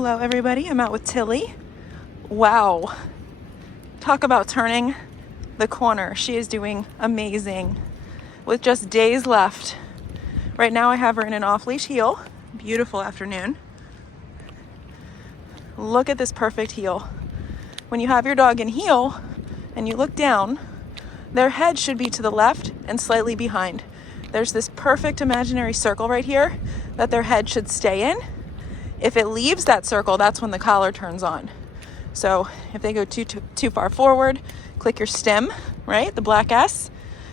Hello everybody, I'm out with Tilly. Wow, talk about turning the corner. She is doing amazing with just days left. Right now I have her in an off-leash heel. Beautiful afternoon. Look at this perfect heel. When you have your dog in heel and you look down, their head should be to the left and slightly behind. There's this perfect imaginary circle right here that their head should stay in. If it leaves that circle, that's when the collar turns on. So if they go too far forward, click your stem, right? The black S.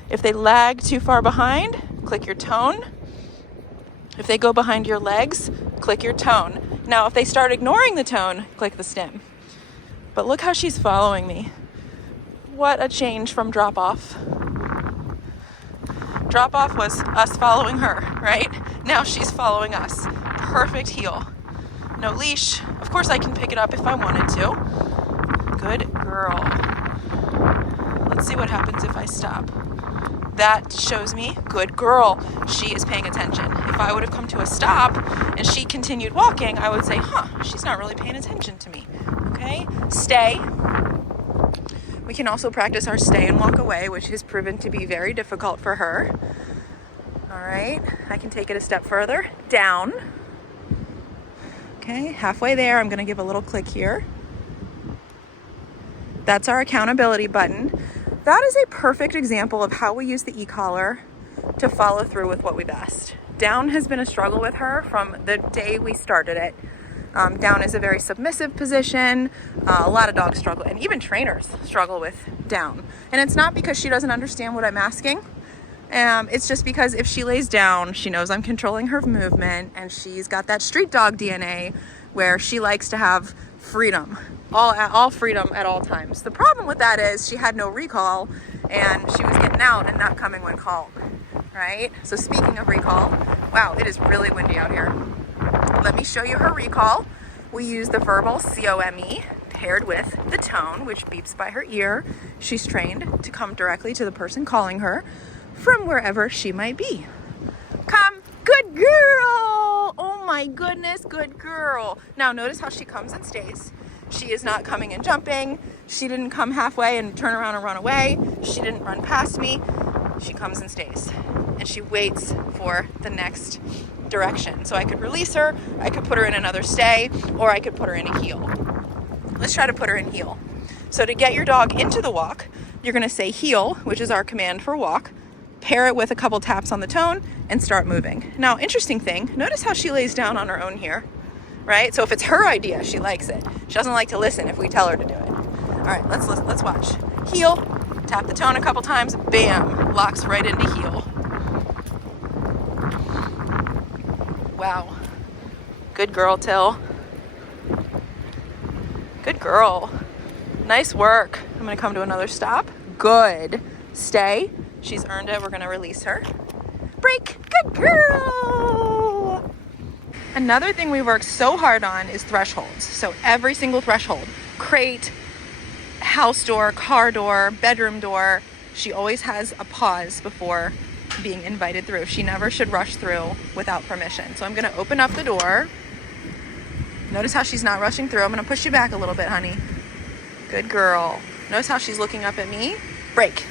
If they lag too far behind, click your tone. If they go behind your legs, click your tone. Now, if they start ignoring the tone, click the stem. But look how she's following me. What a change from drop off. Drop off was us following her, right? Now she's following us. Perfect heel. No leash. Of course I can pick it up if I wanted to. Good girl. Let's see what happens if I stop. That shows me good girl. She is paying attention. If I would have come to a stop and she continued walking, I would say, she's not really paying attention to me. Okay, stay. We can also practice our stay and walk away, which has proven to be very difficult for her. All right, I can take it a step further. Down. Okay, halfway there, I'm gonna give a little click here. That's our accountability button. That is a perfect example of how we use the e-collar to follow through with what we've asked. Down has been a struggle with her from the day we started it. Down is a very submissive position. A lot of dogs struggle, and even trainers struggle with down. And it's not because she doesn't understand what I'm asking. It's just because if she lays down, she knows I'm controlling her movement, and she's got that street dog DNA where she likes to have freedom, all freedom at all times. The problem with that is she had no recall, and she was getting out and not coming when called, right? So speaking of recall, wow, it is really windy out here. Let me show you her recall. We use the verbal COME paired with the tone, which beeps by her ear. She's trained to come directly to the person calling her from wherever she might be. Come, good girl. Oh my goodness, good girl. Now notice how she comes and stays. She is not coming and jumping. She didn't come halfway and turn around and run away. She didn't run past me. She comes and stays. And she waits for the next direction. So I could release her, I could put her in another stay, or I could put her in a heel. Let's try to put her in heel. So to get your dog into the walk, you're gonna say heel, which is our command for walk, pair it with a couple taps on the tone, and start moving. Now, interesting thing, notice how she lays down on her own here, right? So if it's her idea, she likes it. She doesn't like to listen if we tell her to do it. All right, let's watch. Heel, tap the tone a couple times, bam, locks right into heel. Wow. Good girl, Till. Good girl. Nice work. I'm gonna come to another stop. Good. Stay. She's earned it. We're gonna release her. Break. Good girl. Another thing we work so hard on is thresholds. So every single threshold, crate, house door, car door, bedroom door, she always has a pause before being invited through. She never should rush through without permission. So I'm gonna open up the door. Notice how she's not rushing through. I'm gonna push you back a little bit, honey. Good girl. Notice how she's looking up at me. Break.